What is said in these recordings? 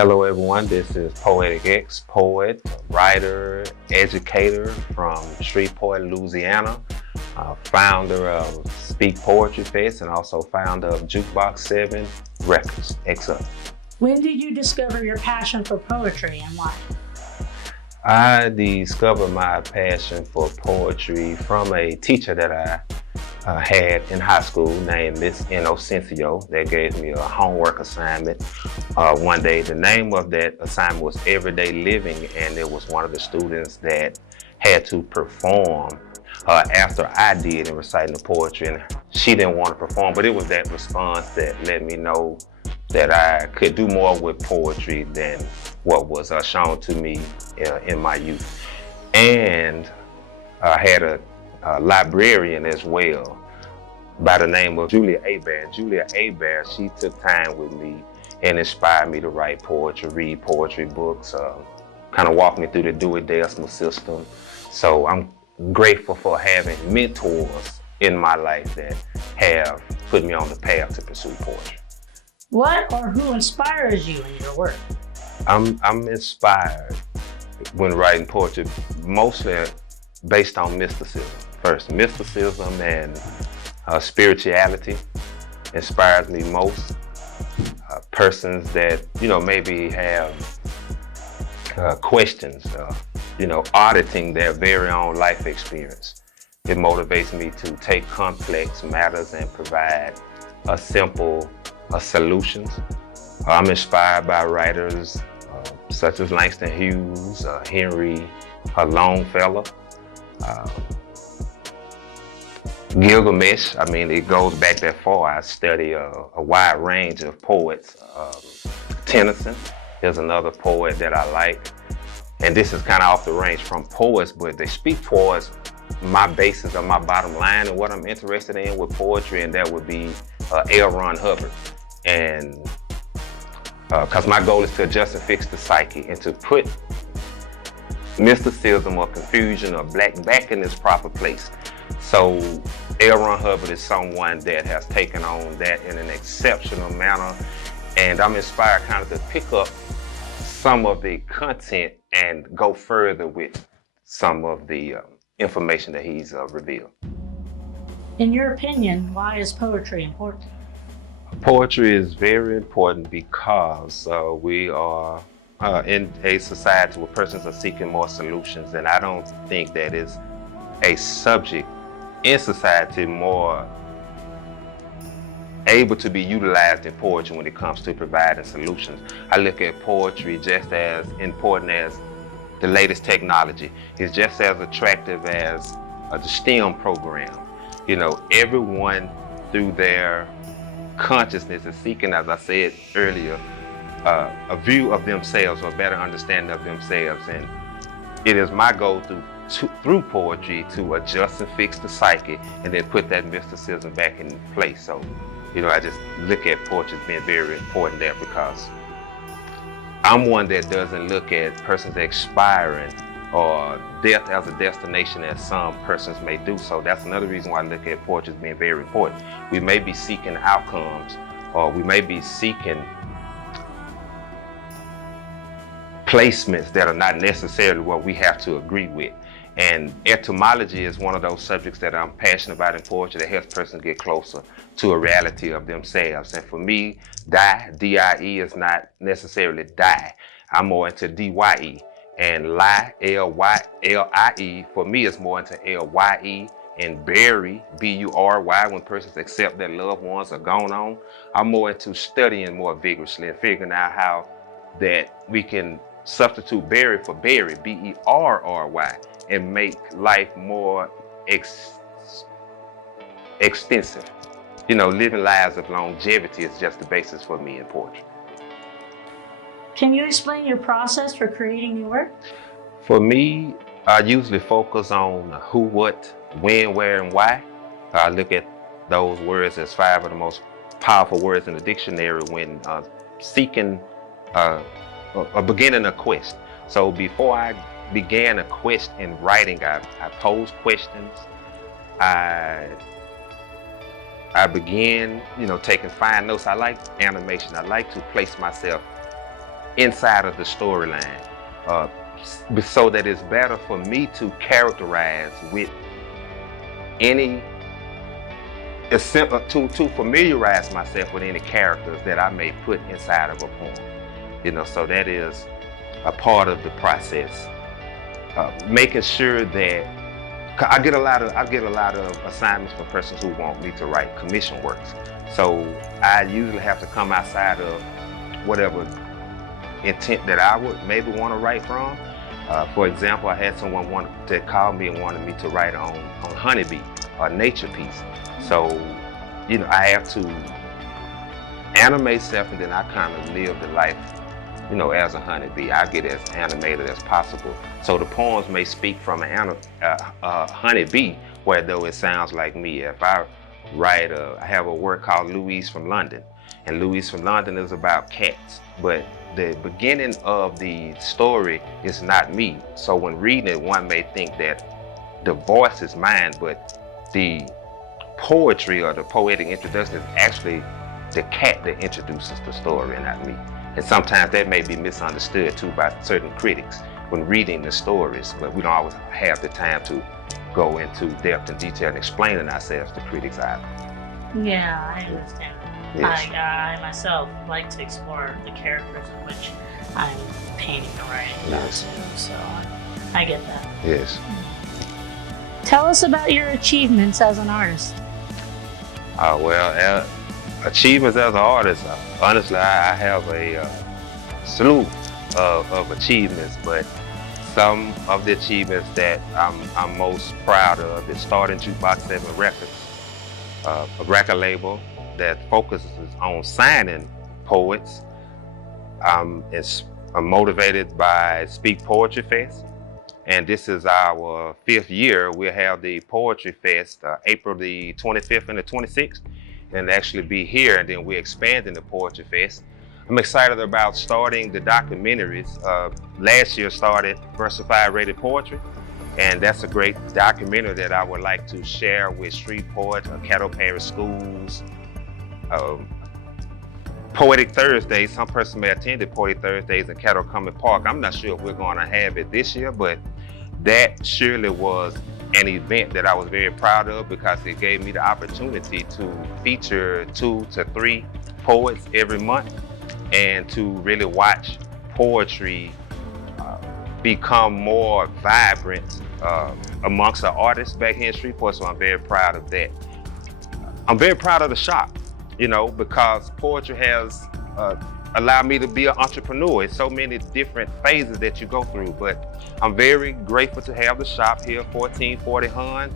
Hello everyone, this is Poetic X, poet, writer, educator from Shreveport, Louisiana, founder of Speak Poetry Fest and also founder of Jukebox 7 Records, XO. When did you discover your passion for poetry and why? I discovered my passion for poetry from a teacher that I had in high school named Miss Inocencio that gave me a homework assignment one day. The name of that assignment was Everyday Living, and it was one of the students that had to perform after I did in reciting the poetry, and she didn't want to perform, but it was that response that let me know that I could do more with poetry than what was shown to me in my youth. And I had a librarian as well by the name of Julia Abair. Julia Abair, she took time with me and inspired me to write poetry, read poetry books, kind of walk me through the Dewey Decimal System. So I'm grateful for having mentors in my life that have put me on the path to pursue poetry. What or who inspires you in your work? I'm inspired when writing poetry, mostly based on mysticism. First, mysticism and spirituality inspires me most. Persons that, maybe have questions, auditing their very own life experience. It motivates me to take complex matters and provide simple solutions. I'm inspired by writers such as Langston Hughes, Henry Longfellow, Gilgamesh. It goes back that far. I study a wide range of poets. Tennyson is another poet that I like. And this is kind of off the range from poets, but they speak towards my basis of my bottom line and what I'm interested in with poetry, and that would be L. Ron Hubbard. And because my goal is to adjust and fix the psyche and to put mysticism or confusion or black back in its proper place. So L. Ron Hubbard is someone that has taken on that in an exceptional manner, and I'm inspired kind of to pick up some of the content and go further with some of the information that he's revealed. In your opinion, why is poetry important? Poetry is very important because we are in a society where persons are seeking more solutions, and I don't think that is a subject in society more able to be utilized in poetry when it comes to providing solutions. I look at poetry just as important as the latest technology. It's just as attractive as the STEM program. Everyone through their consciousness is seeking, as I said earlier, a view of themselves or a better understanding of themselves. And it is my goal through poetry to adjust and fix the psyche and then put that mysticism back in place. So, I just look at poetry as being very important there because I'm one that doesn't look at persons expiring or death as a destination as some persons may do. So that's another reason why I look at poetry as being very important. We may be seeking outcomes, or we may be seeking placements that are not necessarily what we have to agree with. And etymology is one of those subjects that I'm passionate about in poetry that helps persons get closer to a reality of themselves. And for me, D-I-E is not necessarily die. I'm more into D-Y-E. And lie, L-I-E, for me is more into L-Y-E. And bury, B-U-R-Y, when persons accept their loved ones are gone on. I'm more into studying more vigorously and figuring out how that we can substitute bury for berry, B-E-R-R-Y, and make life more extensive. Living lives of longevity is just the basis for me in poetry. Can you explain your process for creating your work? For me, I usually focus on who, what, when, where, and why. I look at those words as 5 of the most powerful words in the dictionary when seeking or beginning a quest. So before I began a quest in writing, I posed questions. I began, taking fine notes. I like animation. I like to place myself inside of the storyline, so that it's better for me to characterize with any, to familiarize myself with any characters that I may put inside of a poem. So that is a part of the process. Making sure that I get a lot of assignments from persons who want me to write commission works. So I usually have to come outside of whatever intent that I would maybe want to write from. For example, I had someone that called me and wanted me to write on honeybee, a nature piece. So, I have to animate stuff, and then I kind of live the life, as a honeybee. I get as animated as possible. So the poems may speak from a honeybee, where though it sounds like me. If I write, I have a work called Louise from London, and Louise from London is about cats, but the beginning of the story is not me. So when reading it, one may think that the voice is mine, but the poetry or the poetic introduction is actually the cat that introduces the story and not me. And sometimes that may be misunderstood too by certain critics when reading the stories, but we don't always have the time to go into depth and detail and explaining ourselves to critics either. Yeah, I understand. Yes. I myself like to explore the characters in which I'm painting or writing about Yes. too, so I get that. Yes. Tell us about your achievements as an artist. Well, achievements as an artist, honestly, I have a slew of achievements, but some of the achievements that I'm most proud of is starting Jukebox 7 Records, a record label that focuses on signing poets. I'm motivated by Speak Poetry Fest, and this is our 5th year. We'll have the Poetry Fest April the 25th and the 26th, and actually be here, and then we're expanding the Poetry Fest. I'm excited about starting the documentaries. Last year started Versified Rated Poetry, and that's a great documentary that I would like to share with street poets, Caddo Parish schools. Poetic Thursdays, some person may attend Poetic Thursdays in Caddo Park. I'm not sure if we're going to have it this year, but that surely was an event that I was very proud of, because it gave me the opportunity to feature 2 to 3 poets every month and to really watch poetry become more vibrant amongst the artists back here in Shreveport. So I'm very proud of that. I'm very proud of the shop, because poetry has allowed me to be an entrepreneur. It's so many different phases that you go through, but I'm very grateful to have the shop here, 1440 Hun,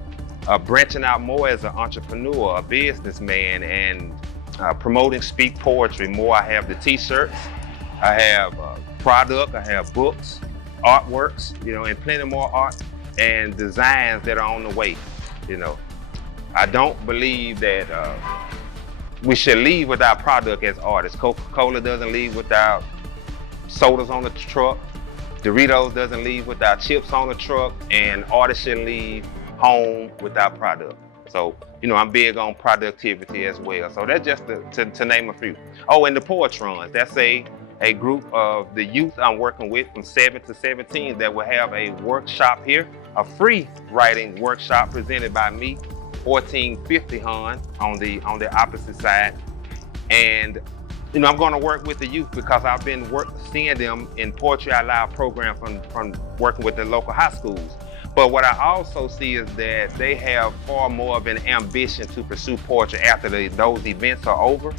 branching out more as an entrepreneur, a businessman, and promoting Speak Poetry more. I have the t-shirts, I have product, I have books, artworks, and plenty more art and designs that are on the way. I don't believe that we should leave without product as artists. Coca-Cola doesn't leave without sodas on the truck. Doritos doesn't leave without chips on the truck, and artists shouldn't leave home without product. So, I'm big on productivity as well. So that's just to name a few. Oh, and the Poetrons, that's a group of the youth I'm working with from 7 to 17 that will have a workshop here, a free writing workshop presented by me, 1450 Hun on the opposite side. And I'm going to work with the youth because I've been seeing them in Poetry Out Loud program from working with the local high schools. But what I also see is that they have far more of an ambition to pursue poetry after those events are over.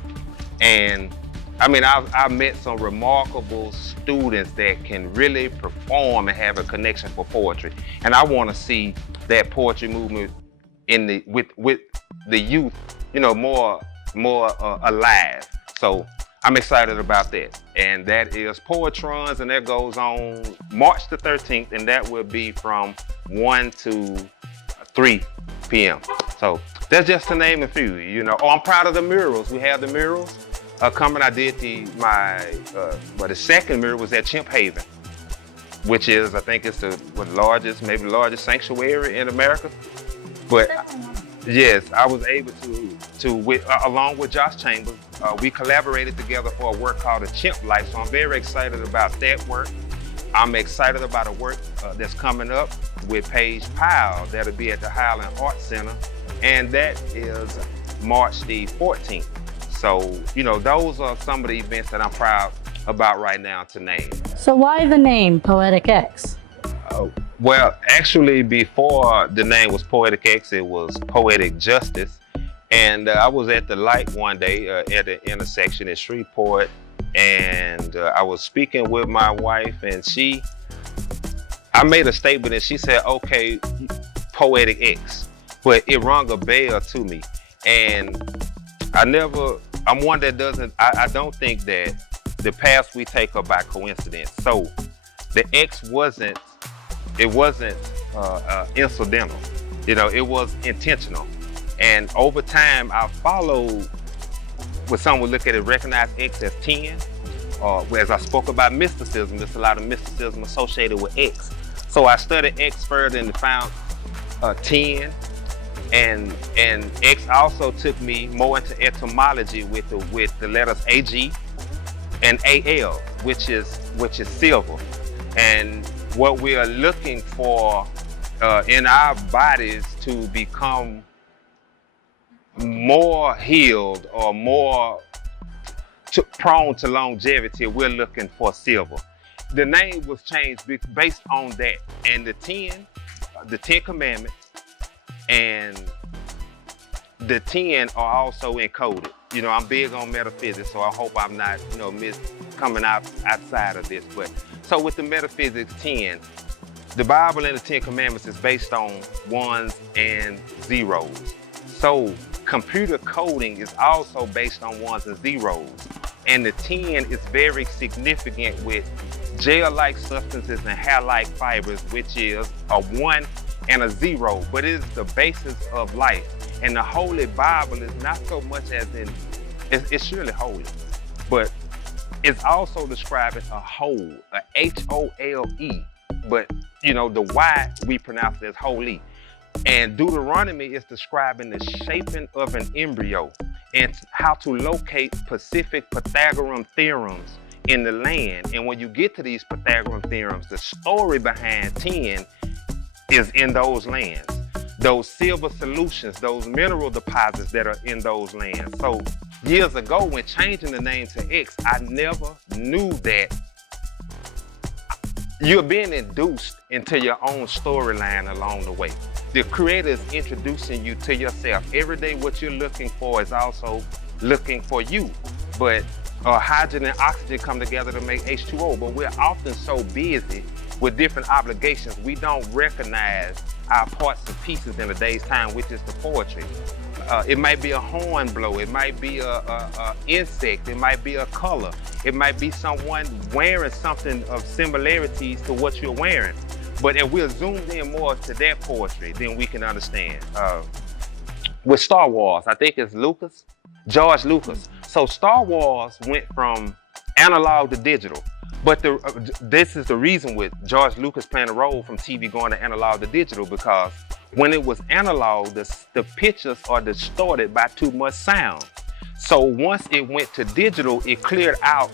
And I've met some remarkable students that can really perform and have a connection for poetry. And I want to see that poetry movement with the youth, more alive. So I'm excited about that. And that is Poetrons, and that goes on March the 13th, and that will be from 1 to 3 p.m. So that's just to name a few, I'm proud of the murals. We have the murals coming. I did the second mural was at Chimp Haven, which is, I think it's the largest sanctuary in America. But yes, I was able to along with Josh Chambers, We collaborated together for a work called A Chimp Life, so I'm very excited about that work. I'm excited about a work that's coming up with Paige Powell that'll be at the Highland Art Center, and that is March the 14th. So, you know, those are some of the events that I'm proud about right now to name. So why the name Poetic X? Well, actually, before the name was Poetic X, it was Poetic Justice. And I was at the light one day at the intersection in Shreveport, and I was speaking with my wife, and I made a statement, and she said, okay, Poetic X. But it rung a bell to me. And I'm one that doesn't, I don't think that the paths we take are by coincidence. So the X wasn't incidental. You know, it was intentional. And over time, I followed what some would look at it, recognize X as 10. As I spoke about mysticism, there's a lot of mysticism associated with X. So I studied X further and found 10. And X also took me more into etymology with the letters AG and AL, which is silver. And what we are looking for in our bodies to become more healed or more prone to longevity, we're looking for silver. The name was changed based on that. And the 10 Commandments and the 10 are also encoded. You know, I'm big on metaphysics, so I hope I'm not, you know, coming out outside of this. But so with the metaphysics 10, the Bible and the 10 Commandments is based on ones and zeros. So computer coding is also based on ones and zeros. And the 10 is very significant with gel-like substances and hair-like fibers, which is a 1 and a 0, but it is the basis of life. And the Holy Bible is not so much as in, it's surely holy, but it's also describing a whole, a H-O-L-E, but you know, the Y we pronounce it as holy. And Deuteronomy is describing the shaping of an embryo and how to locate specific Pythagorean theorems in the land. And when you get to these Pythagorean theorems, the story behind 10 is in those lands. Those silver solutions, those mineral deposits that are in those lands. So years ago, when changing the name to X, I never knew that you're being induced into your own storyline along the way. The Creator is introducing you to yourself. Every day what you're looking for is also looking for you. But hydrogen and oxygen come together to make H2O, but we're often so busy with different obligations, we don't recognize our parts and pieces in a day's time, which is the poetry. It might be a horn blow, it might be a insect, it might be a color, it might be someone wearing something of similarities to what you're wearing. But if we're zoomed in more to that poetry, then we can understand. With Star Wars, I think it's George Lucas. So Star Wars went from analog to digital. But this is the reason with George Lucas playing a role from TV going to analog to digital, because when it was analog, the pictures are distorted by too much sound. So once it went to digital, it cleared out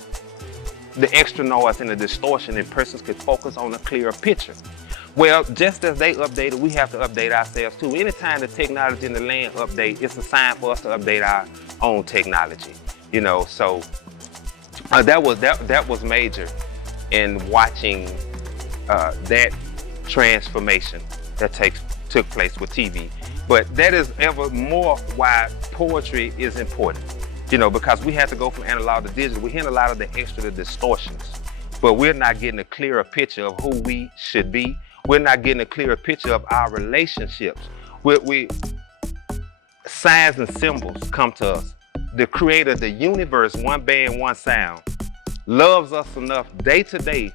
the extra noise and the distortion, and persons could focus on a clearer picture. Well, just as they updated, we have to update ourselves too. Anytime the technology in the land update, it's a sign for us to update our own technology. You know, so that was major in watching that transformation that took place with TV. But that is ever more why poetry is important. You know, because we had to go from analog to digital. We're hearing a lot of the extra distortions, but we're not getting a clearer picture of who we should be. We're not getting a clearer picture of our relationships. Signs and symbols come to us. The Creator of the universe, one band, one sound, loves us enough day to day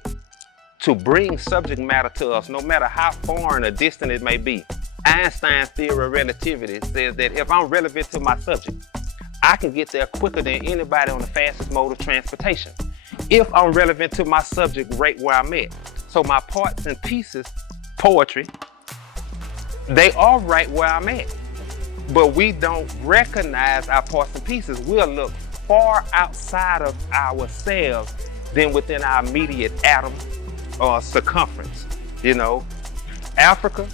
to bring subject matter to us, no matter how foreign or distant it may be. Einstein's theory of relativity says that if I'm relevant to my subject, I can get there quicker than anybody on the fastest mode of transportation. If I'm relevant to my subject right where I'm at. So my parts and pieces, poetry, they are right where I'm at. But we don't recognize our parts and pieces. We'll look far outside of ourselves than within our immediate atom or circumference. You know, Africa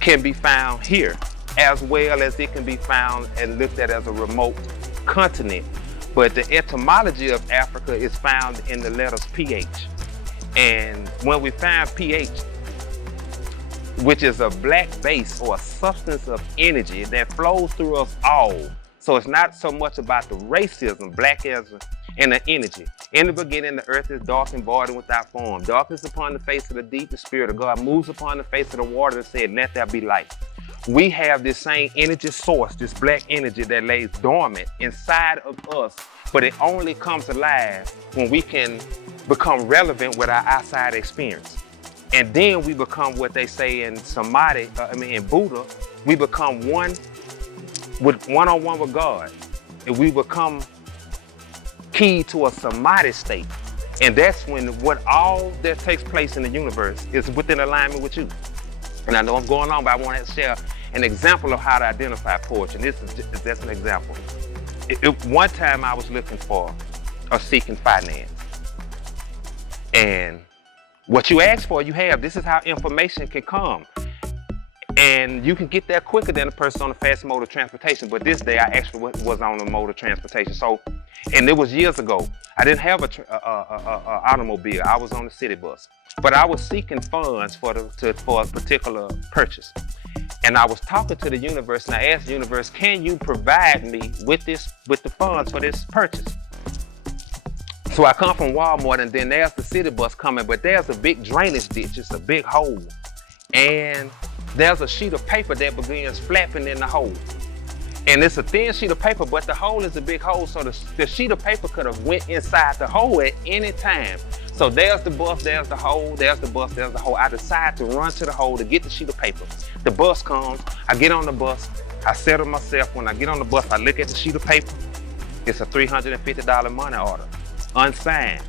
can be found here as well as it can be found and looked at as a remote continent. But the etymology of Africa is found in the letters pH. And when we find pH, which is a black base or a substance of energy that flows through us all. So it's not so much about the racism, black as in the energy. In the beginning, the earth is dark and void and without form. Darkness upon the face of the deep, the Spirit of God moves upon the face of the water and said, let there be light. We have this same energy source, this black energy that lays dormant inside of us, but it only comes alive when we can become relevant with our outside experience. And then we become what they say in Samadhi, in Buddha, we become one-on-one with God. And we become key to a Samadhi state. And that's when what all that takes place in the universe is within alignment with you. And I know I'm going on, but I want to share an example of how to identify poetry. And this is just an example. One time I was looking for or seeking finance. And what you ask for, you have. This is how information can come. And you can get there quicker than a person on a fast mode of transportation. But this day I actually was on a mode of transportation. So, and it was years ago. I didn't have a automobile. I was on the city bus. But I was seeking funds for a particular purchase. And I was talking to the universe and I asked the universe, can you provide me with the funds for this purchase? So I come from Walmart and then there's the city bus coming, but there's a big drainage ditch, it's a big hole. And there's a sheet of paper that begins flapping in the hole. And it's a thin sheet of paper, but the hole is a big hole, so the sheet of paper could have went inside the hole at any time. So there's the bus, there's the hole, there's the bus, there's the hole. I decide to run to the hole to get the sheet of paper. The bus comes, I get on the bus, I settle myself. When I get on the bus, I look at the sheet of paper. It's a $350 money order, unsigned.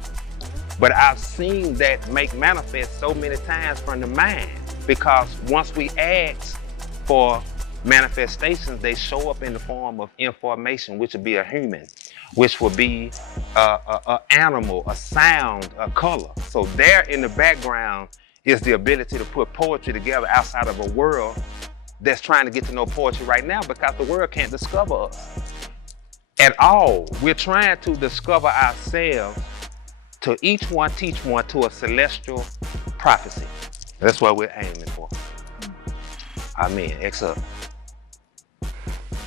But I've seen that make manifest so many times from the mind, because once we ask for manifestations, they show up in the form of information, which would be a human, which would be an animal, a sound, a color. So there in the background is the ability to put poetry together outside of a world that's trying to get to know poetry right now, because the world can't discover us at all. We're trying to discover ourselves, to each one teach one, to a celestial prophecy. That's what we're aiming for. Amen. X up.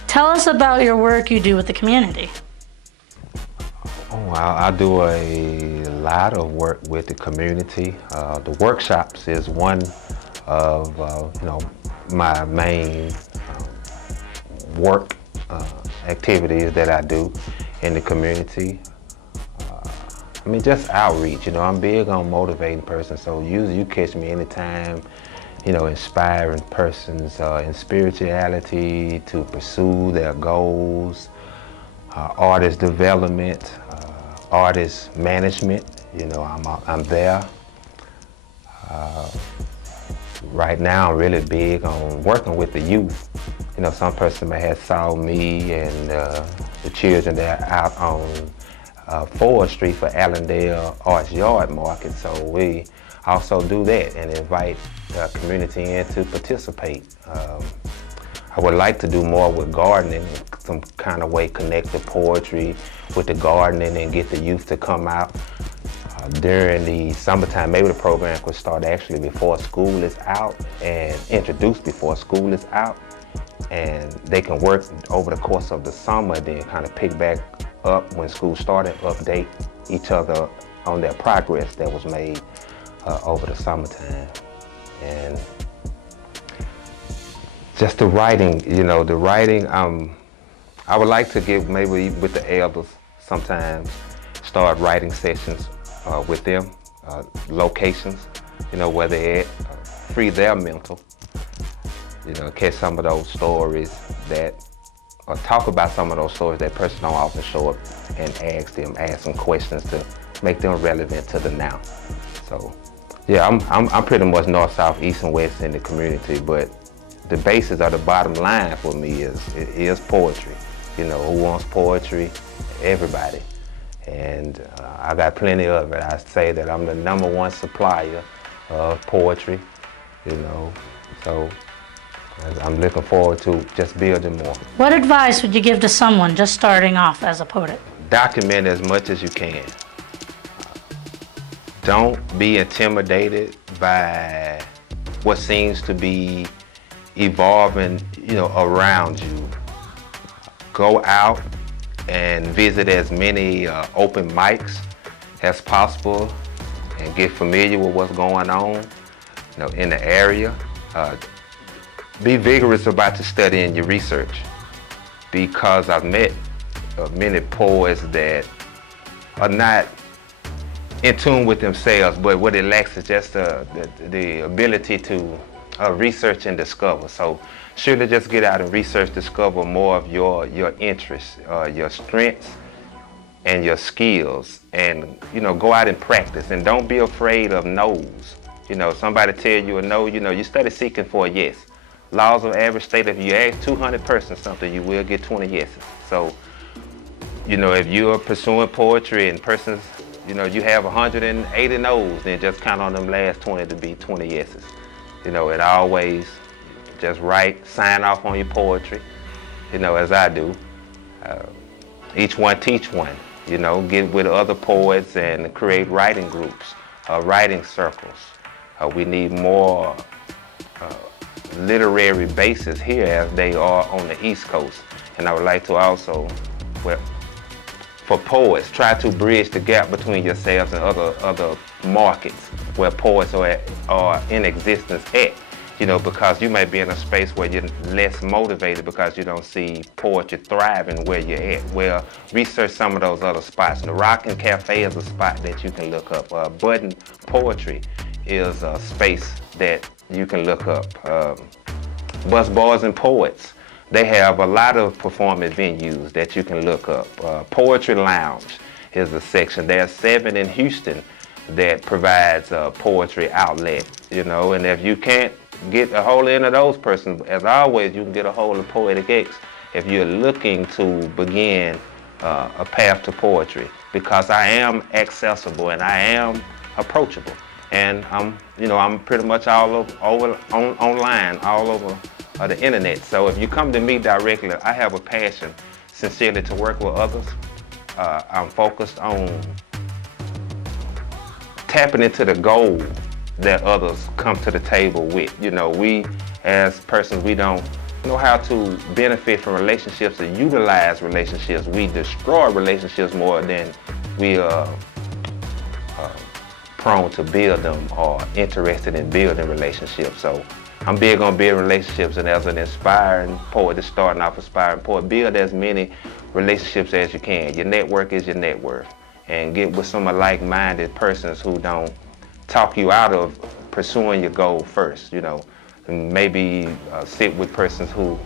Tell us about your work you do with the community. Oh, I do a lot of work with the community. The workshops is one of my main work activities that I do in the community. Just outreach. I'm big on motivating persons. So usually you catch me anytime, inspiring persons in spirituality to pursue their goals, artist development, artist management. I'm there. Right now I'm really big on working with the youth. Some person may have saw me and the children that are out on 4th Street for Allendale Arts Yard Market. So we also do that and invite the community in to participate. I would like to do more with gardening, some kind of way connect the poetry with the gardening and get the youth to come out during the summertime. Maybe the program could start actually before school is out and introduced before school is out. And they can work over the course of the summer, then kind of pick back up when school started, update each other on their progress that was made over the summertime. And just the writing, I would like to give maybe with the elders sometimes, start writing sessions with them, locations, where they're at, free their mental, catch some of those stories that, or talk about some of those stories that person don't often show up, and ask some questions to make them relevant to the now. So yeah, I'm pretty much north, south, east, and west in the community, but the basis or the bottom line for me is poetry. you know, who wants poetry? Everybody. And I got plenty of it. I say that I'm the #1 supplier of poetry, you know, so I'm looking forward to just building more. What advice would you give to someone just starting off as a poet? Document as much as you can. Don't be intimidated by what seems to be evolving, you know, around you. Go out and visit as many open mics as possible and get familiar with what's going on, you know, in the area. Be vigorous about your study and your research, because I've met many poets that are not in tune with themselves, but what it lacks is just the ability to research and discover. So surely just get out and research, discover more of your interests, your strengths and your skills, and, you know, go out and practice, and don't be afraid of no's. You know, somebody tell you a no, you know, you study seeking for a yes. Laws of average state, if you ask 200 persons something, you will get 20 yeses. So, you know, if you're pursuing poetry and persons, you know, you have 180 no's, then just count on them last 20 to be 20 yeses. You know, and always just write, sign off on your poetry, you know, as I do. Each one teach one, you know, get with other poets and create writing groups, writing circles. We need more literary bases here as they are on the East Coast. And I would like to also, well, for poets, try to bridge the gap between yourselves and other markets where poets are in existence at. You know, because you may be in a space where you're less motivated because you don't see poetry thriving where you're at. Well, research some of those other spots. The Rockin' Cafe is a spot that you can look up. Button Poetry is a space that you can look up. Bus Bars and Poets, they have a lot of performance venues that you can look up. Poetry Lounge is a section. There's 7 in Houston that provides a poetry outlet, you know, and if you can't get a hold of any of those persons, as always, you can get a hold of Poetic X if you're looking to begin a path to poetry, because I am accessible and I am approachable, and I'm pretty much all over online, all over the internet. So if you come to me directly, I have a passion sincerely to work with others. I'm focused on tapping into the goal that others come to the table with. You know, we as persons, we don't know how to benefit from relationships or utilize relationships. We destroy relationships more than we are prone to build them or interested in building relationships. So I'm big on building relationships, and as an inspiring poet, just starting off aspiring poet, build as many relationships as you can. Your network is your net worth, and get with some like-minded persons who don't talk you out of pursuing your goal first, you know, and maybe sit with persons who,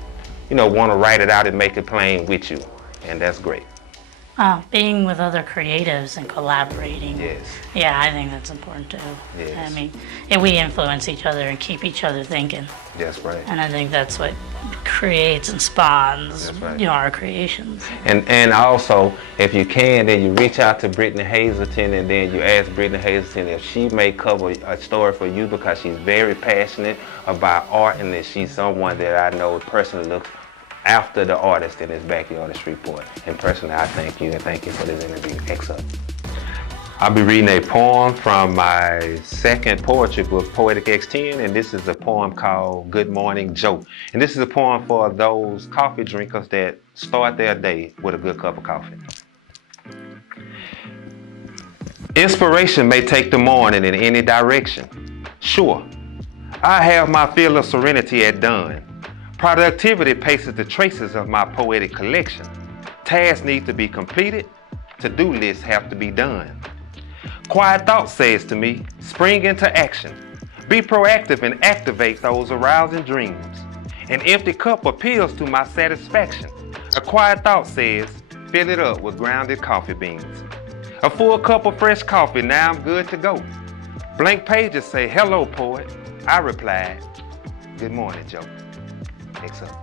you know, want to write it out and make it plain with you, and that's great. Being with other creatives and collaborating. Yes. Yeah, I think that's important too. Yes. I mean, we influence each other and keep each other thinking. That's right. And I think that's what creates and spawns, That's right. you know, our creations. And also, if you can, then you reach out to Brittany Hazelton, and then you ask Brittany Hazelton if she may cover a story for you, because she's very passionate about art, and that she's someone that I know personally looks after the artist in his backyard, the street poet. And personally, I thank you, and thank you for this interview. Excellent. I'll be reading a poem from my second poetry book, Poetic X10, and this is a poem called Good Morning Joe. And this is a poem for those coffee drinkers that start their day with a good cup of coffee. Inspiration may take the morning in any direction. Sure, I have my feel of serenity at dawn. Productivity paces the traces of my poetic collection. Tasks need to be completed. To-do lists have to be done. Quiet thought says to me, spring into action. Be proactive and activate those arousing dreams. An empty cup appeals to my satisfaction. A quiet thought says, fill it up with grounded coffee beans. A full cup of fresh coffee, now I'm good to go. Blank pages say, hello, poet. I replied, good morning, Joe. Excellent.